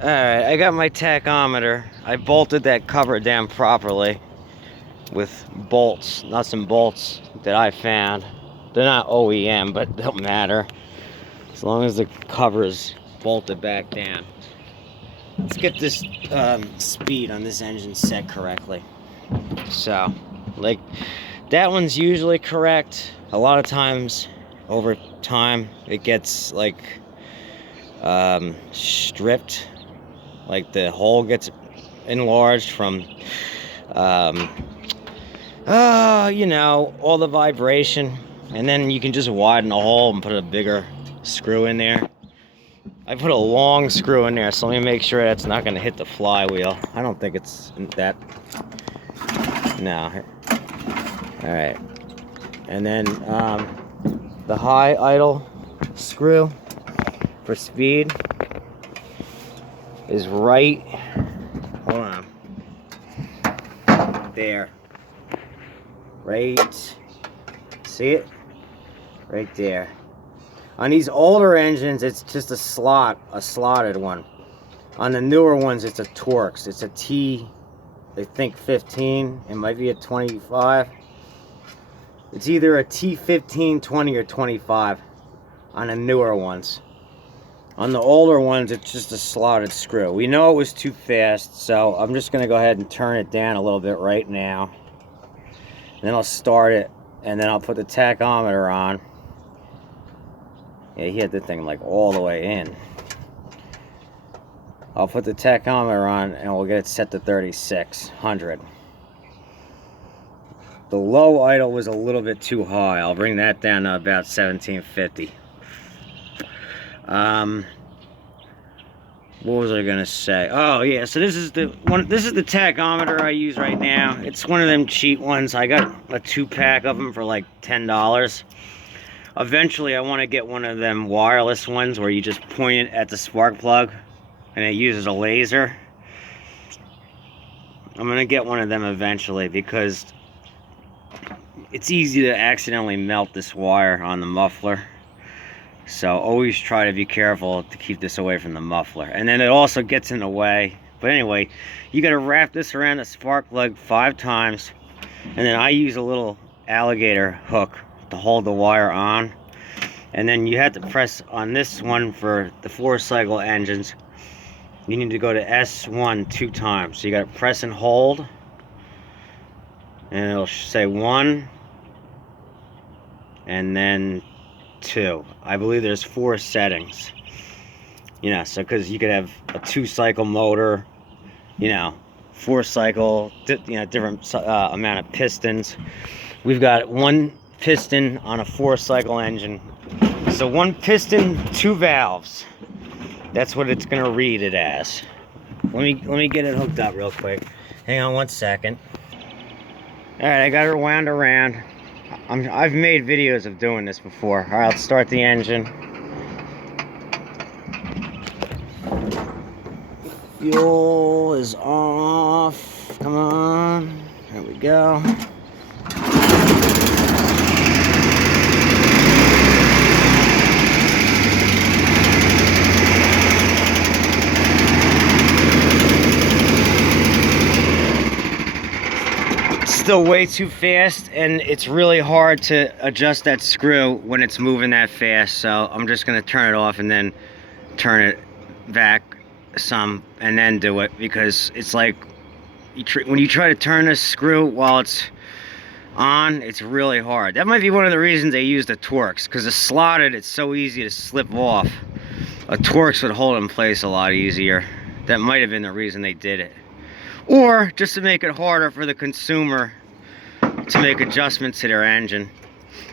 Alright, I got my tachometer. I bolted that cover down properly with bolts, nuts and bolts that I found. They're not OEM, but they don't matter as long as the cover is bolted back down. Let's get this speed on this engine set correctly. So, like, that one's usually correct. A lot of times, over time, it gets like stripped. Like the hole gets enlarged from, you know, all the vibration. And then you can just widen the hole and put a bigger screw in there. I put a long screw in there, so let me make sure that's not going to hit the flywheel. I don't think it's that. No. Alright. And then the high idle screw for speed is right, hold on, there, right, see it? Right there. On these older engines, it's just a slotted one. On the newer ones, it's a Torx. It's a T, I think 15, it might be a 25. It's either a T15, 20, or 25 on the newer ones. On the older ones, it's just a slotted screw. We know it was too fast, so I'm just going to go ahead and turn it down a little bit right now. Then I'll start it, and then I'll put the tachometer on. Yeah, he had the thing like all the way in. I'll put the tachometer on, and we'll get it set to 3600. The low idle was a little bit too high. I'll bring that down to about 1750. What was I gonna say? Oh yeah, so this is the one. This is the tachometer I use right now. It's one of them cheap ones. I got a 2-pack of them for like $10. Eventually, I want to get one of them wireless ones where you just point it at the spark plug, and it uses a laser. I'm gonna get one of them eventually because it's easy to accidentally melt this wire on the muffler. So always try to be careful to keep this away from the muffler. And then it also gets in the way. But anyway, you got to wrap this around the spark plug 5 times. And then I use a little alligator hook to hold the wire on. And then you have to press on this one for the 4-cycle engines. You need to go to S1 2 times. So you got to press and hold. And it'll say 1. And then 2. I believe there's 4 settings. You know, so because you could have a 2-cycle motor, you know, 4-cycle, you know, different amount of pistons. We've got 1 piston on a 4-cycle engine. So 1 piston, 2 valves. That's what it's gonna read it as. Let me get it hooked up real quick. Hang on 1 second. All right, I got her wound around. I've made videos of doing this before. All right, let's start the engine. Fuel is off. Come on. There we go. Still way too fast, and it's really hard to adjust that screw when it's moving that fast, so I'm just going to turn it off and then turn it back some and then do it, because it's like when you try to turn this screw while it's on, it's really hard. That might be one of the reasons they use the Torx, because the slotted, it's so easy to slip off. A Torx would hold in place a lot easier. That might have been the reason they did it. Or just to make it harder for the consumer to make adjustments to their engine.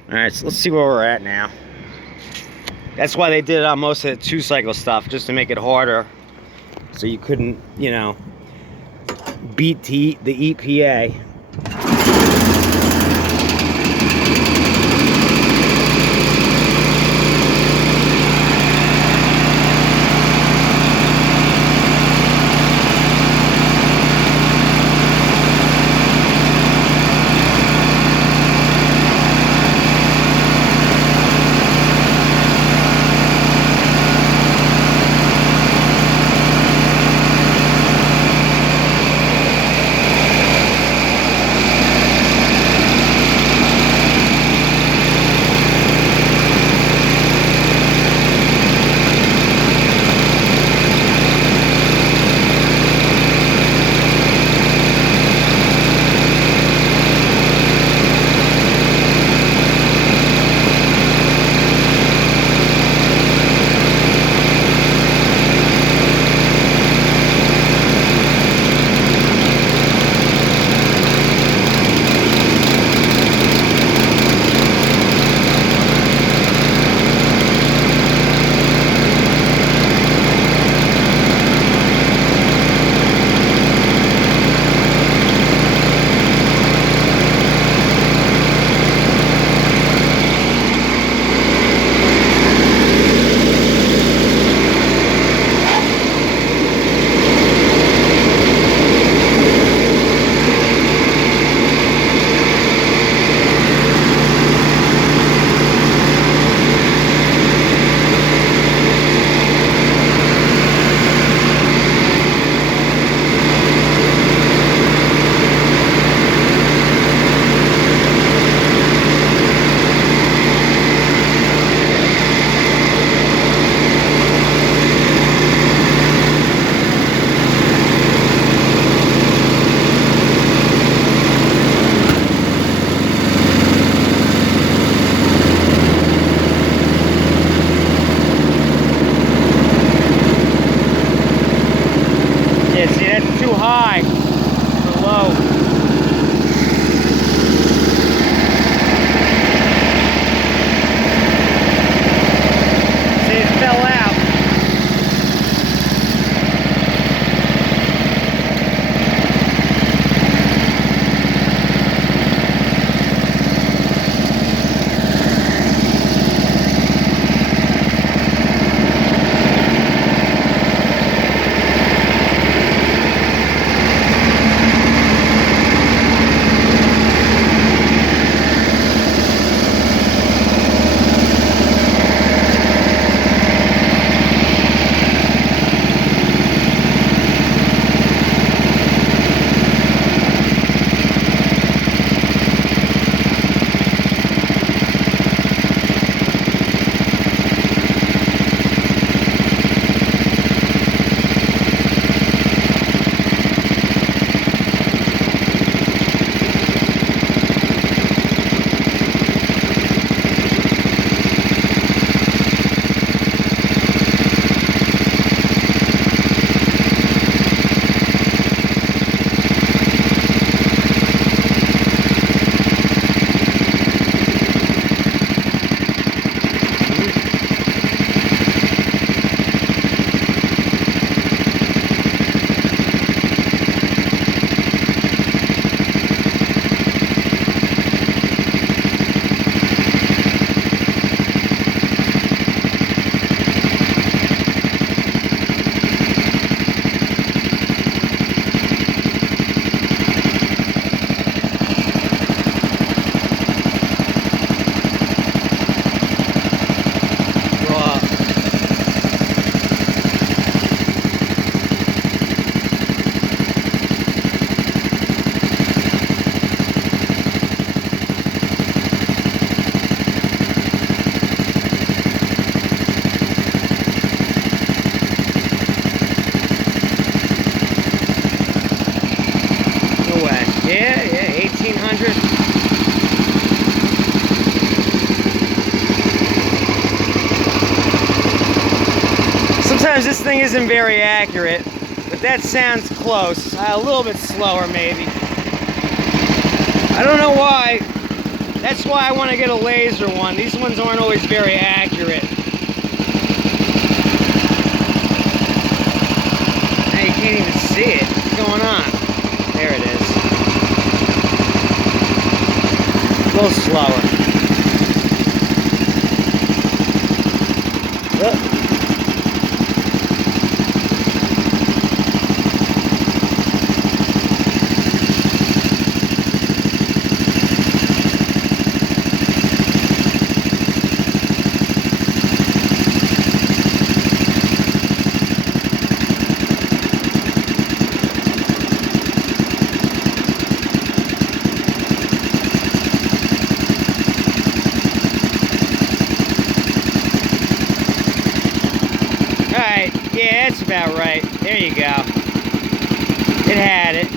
Alright, so let's see where we're at now. That's why they did it on most of the 2-cycle stuff, just to make it harder so you couldn't, you know, beat the EPA. Yeah, see, that's too high or low. See, it fell out. Yeah, 1800. Sometimes this thing isn't very accurate, but that sounds close. A little bit slower, maybe. I don't know why. That's why I want to get a laser one. These ones aren't always very accurate. Now you can't even see it. What's going on? There it is. A little slower. Alright, yeah, that's about right. There you go. It had it.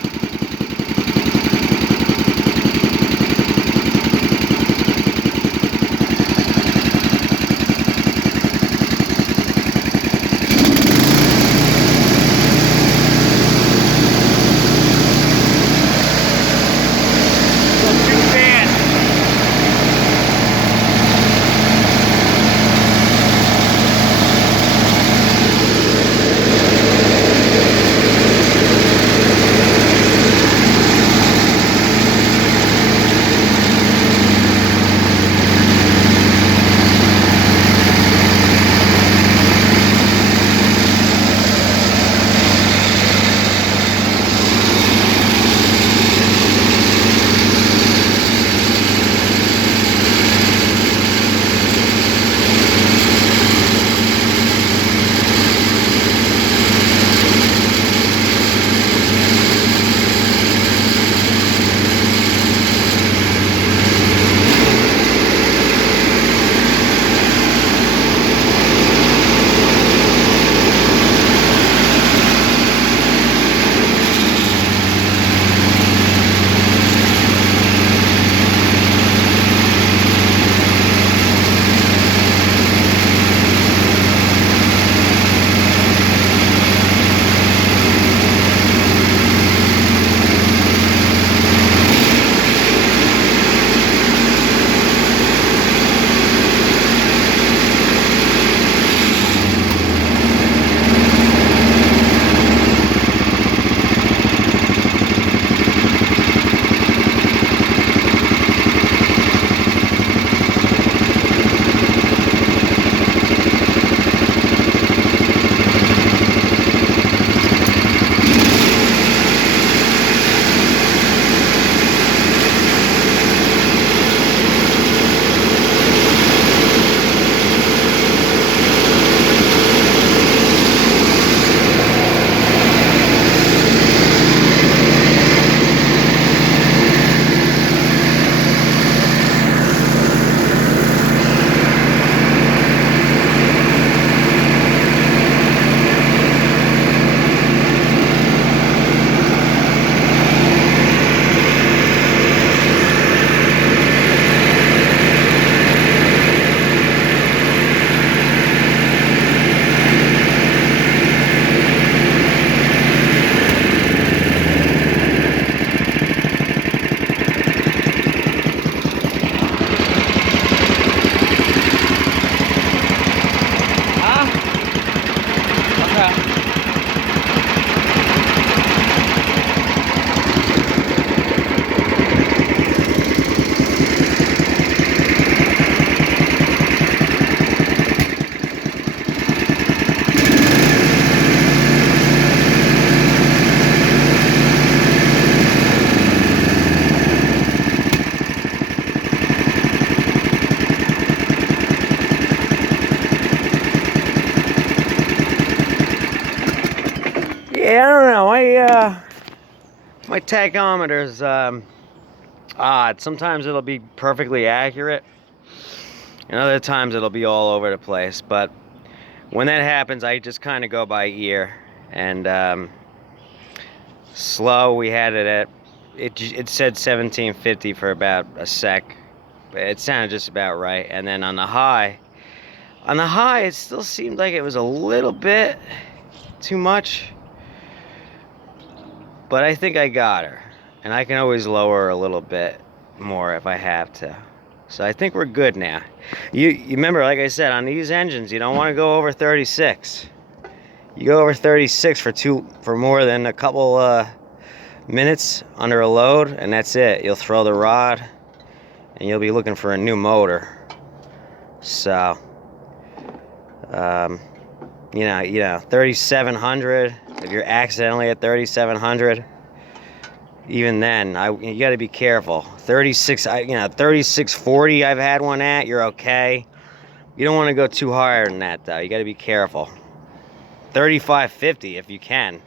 Yeah, I don't know. My tachometer's odd. Sometimes it'll be perfectly accurate, and other times it'll be all over the place. But when that happens, I just kind of go by ear. And slow, we had it at it said 1750 for about a sec. It sounded just about right. And then on the high, it still seemed like it was a little bit too much. But I think I got her. And I can always lower her a little bit more if I have to. So I think we're good now. You remember, like I said, on these engines, you don't want to go over 36. You go over 36 for more than a couple minutes under a load, and that's it. You'll throw the rod, and you'll be looking for a new motor. So, you know, 3,700. If you're accidentally at 3,700, even then, you got to be careful. 3640. I've had one at. You're okay. You don't want to go too higher than that, though. You got to be careful. 3550 if you can.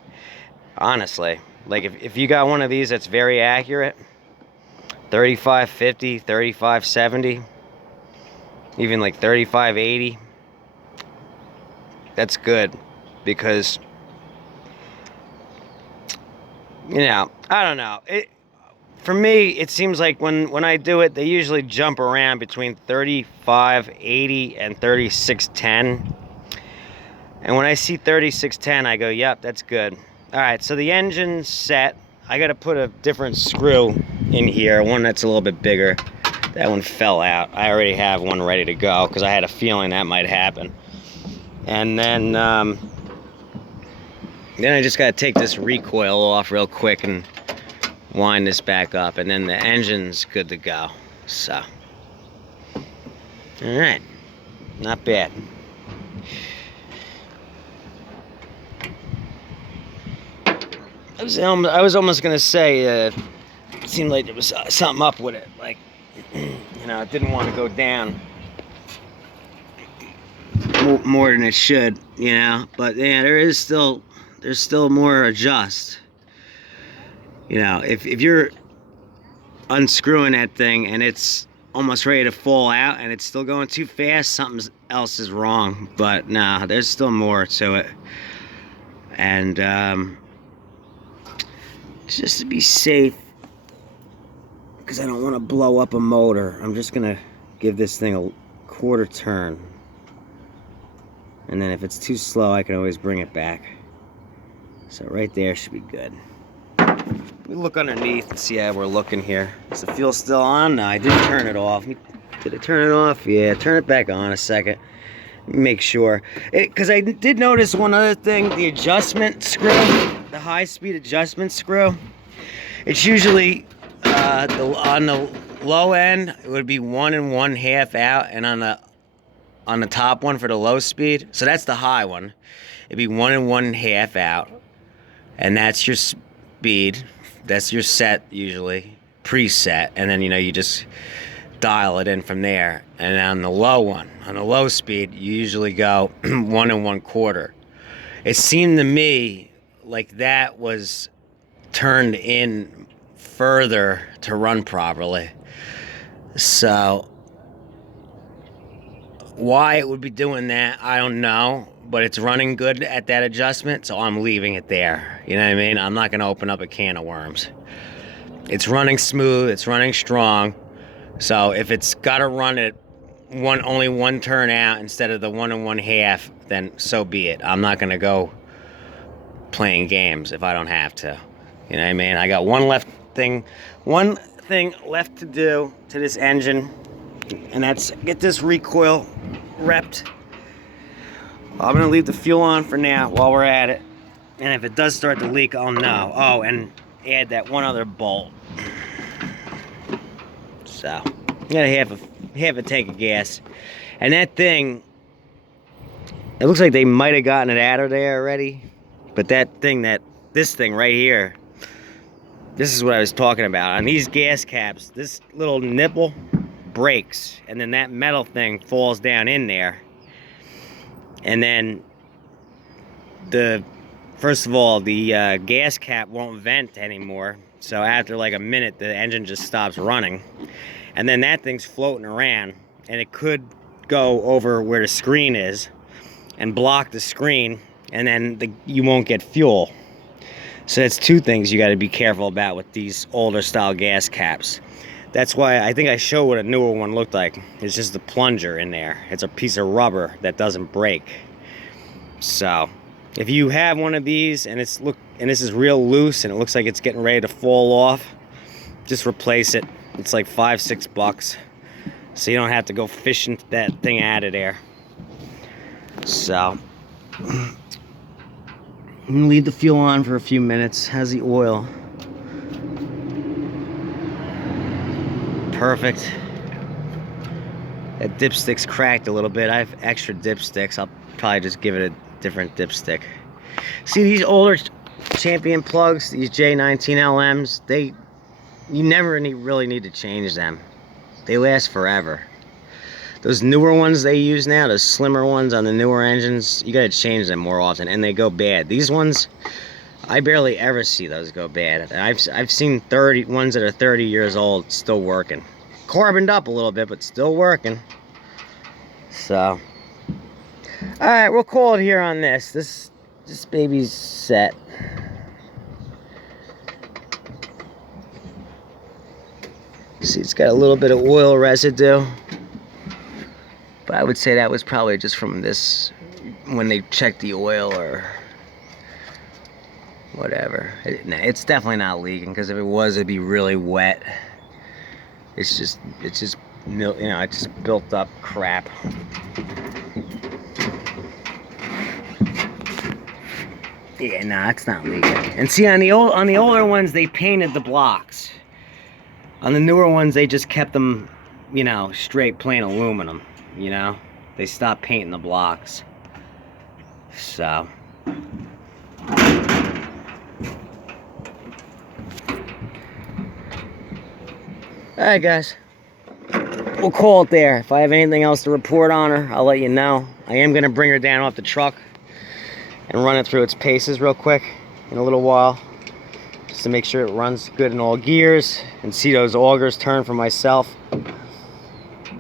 Honestly, like if you got one of these that's very accurate, 3550, 3570, even like 3580. That's good, because I don't know. For me, it seems like when I do it, they usually jump around between 3580 and 3610. And when I see 3610, I go, yep, that's good. All right, so the engine's set. I got to put a different screw in here, one that's a little bit bigger. That one fell out. I already have one ready to go because I had a feeling that might happen. And then I just got to take this recoil off real quick and wind this back up, and then the engine's good to go. So, all right, not bad. I was almost gonna say it seemed like there was something up with it, like it didn't want to go down more than it should, but yeah, there's still more adjust. If you're unscrewing that thing and it's almost ready to fall out and it's still going too fast, something else is wrong. But nah, there's still more to it. And just to be safe, because I don't want to blow up a motor, I'm just gonna give this thing a quarter turn, and then if it's too slow, I can always bring it back. So right there should be good. We look underneath and see how we're looking here. Is the fuel still on? No, I did turn it off. Did I turn it off? Yeah, turn it back on a second. Make sure. Because I did notice one other thing, the adjustment screw, the high-speed adjustment screw. It's usually on the low end, it would be 1 1/2 out, and on the top one for the low speed, so that's the high one, it'd be 1 1/2 out, and that's your speed. That's your set, usually preset, and then you just dial it in from there. And on the low speed, you usually go 1 1/4. It seemed to me like that was turned in further to run properly. So why it would be doing that, I don't know, but it's running good at that adjustment, so I'm leaving it there. You know what I mean? I'm not going to open up a can of worms. It's running smooth, it's running strong. So if it's got to run it only one turn out instead of the 1 1/2, then so be it. I'm not going to go playing games if I don't have to. You know what I mean? I got one thing left to do to this engine, and that's get this recoil repped. I'm going to leave the fuel on for now while we're at it. And if it does start to leak, I'll know. Oh, and add that one other bolt. So, you got half a tank of gas. And that thing, it looks like they might have gotten it out of there already. But this thing right here, this is what I was talking about. On these gas caps, this little nipple breaks, and then that metal thing falls down in there. And then the first of all, the gas cap won't vent anymore. So after like a minute, the engine just stops running. And then that thing's floating around, and it could go over where the screen is and block the screen, and then you won't get fuel. So that's two things you got to be careful about with these older style gas caps. That's why I think I showed what a newer one looked like. It's just the plunger in there. It's a piece of rubber that doesn't break. So if you have one of these and this is real loose and it looks like it's getting ready to fall off, just replace it. It's like $5-6, so you don't have to go fishing that thing out of there. So I'm gonna leave the fuel on for a few minutes. How's the oil? Perfect. That dipstick's cracked a little bit. I have extra dipsticks. I'll probably just give it a different dipstick. See these older Champion plugs, these J19LMs, you never really need to change them. They last forever. Those newer ones they use now, those slimmer ones on the newer engines, you gotta change them more often, and they go bad. These ones, I barely ever see those go bad. I've seen ones that are 30 years old still working. Carboned up a little bit, but still working. So, alright, we'll call it here on this. This baby's set. See, it's got a little bit of oil residue, but I would say that was probably just from this, when they checked the oil or whatever. It's definitely not leaking, because if it was, it'd be really wet. It's just it's just built up crap. Yeah, nah, it's not leaking. And see, on the older ones, they painted the blocks. On the newer ones, they just kept them, straight plain aluminum, They stopped painting the blocks. So. Alright, guys. We'll call it there. If I have anything else to report on her, I'll let you know. I am going to bring her down off the truck and run it through its paces real quick in a little while, just to make sure it runs good in all gears and see those augers turn for myself.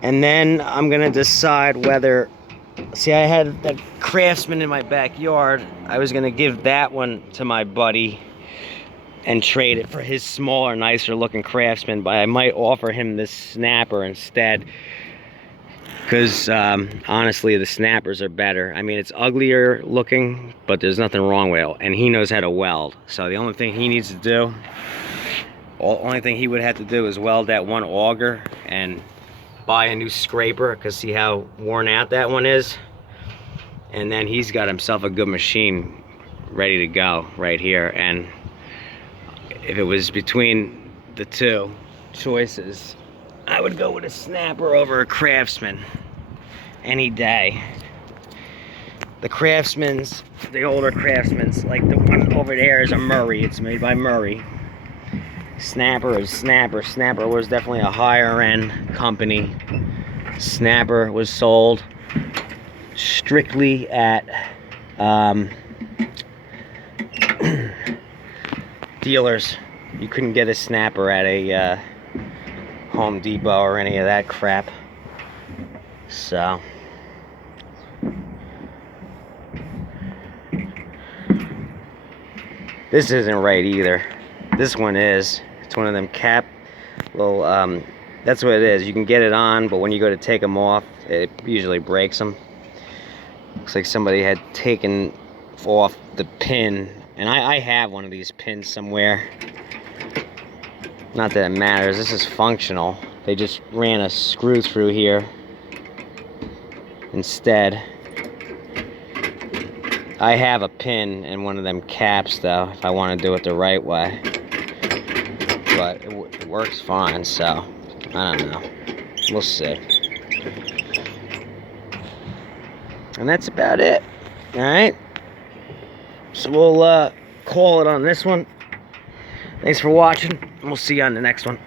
And then I'm gonna decide whether, see, I had that Craftsman in my backyard. I was gonna give that one to my buddy and trade it for his smaller, nicer looking Craftsman, but I might offer him this snapper instead, because honestly, the snappers are better. I mean, it's uglier looking, but there's nothing wrong with it, and he knows how to weld. So the only thing he needs to do, only thing he would have to do is weld that one auger and buy a new scraper, because see how worn out that one is? And then he's got himself a good machine ready to go right here. And if it was between the two choices, I would go with a snapper over a Craftsman any day. The Craftsmans, the older Craftsmans, like the one over there is a Murray. It's made by Murray. Snapper is Snapper. Snapper was definitely a higher end company. Snapper was sold strictly at dealers. You couldn't get a snapper at a Home Depot or any of that crap. So this isn't right either. This one is. It's one of them little that's what it is. You can get it on, but when you go to take them off, it usually breaks them. Looks like somebody had taken off the pin, and I have one of these pins somewhere. Not that it matters, this is functional. They just ran a screw through here instead. I have a pin in one of them caps though, if I want to do it the right way. But it works fine, so I don't know. We'll see. And that's about it. Alright? So we'll call it on this one. Thanks for watching, and we'll see you on the next one.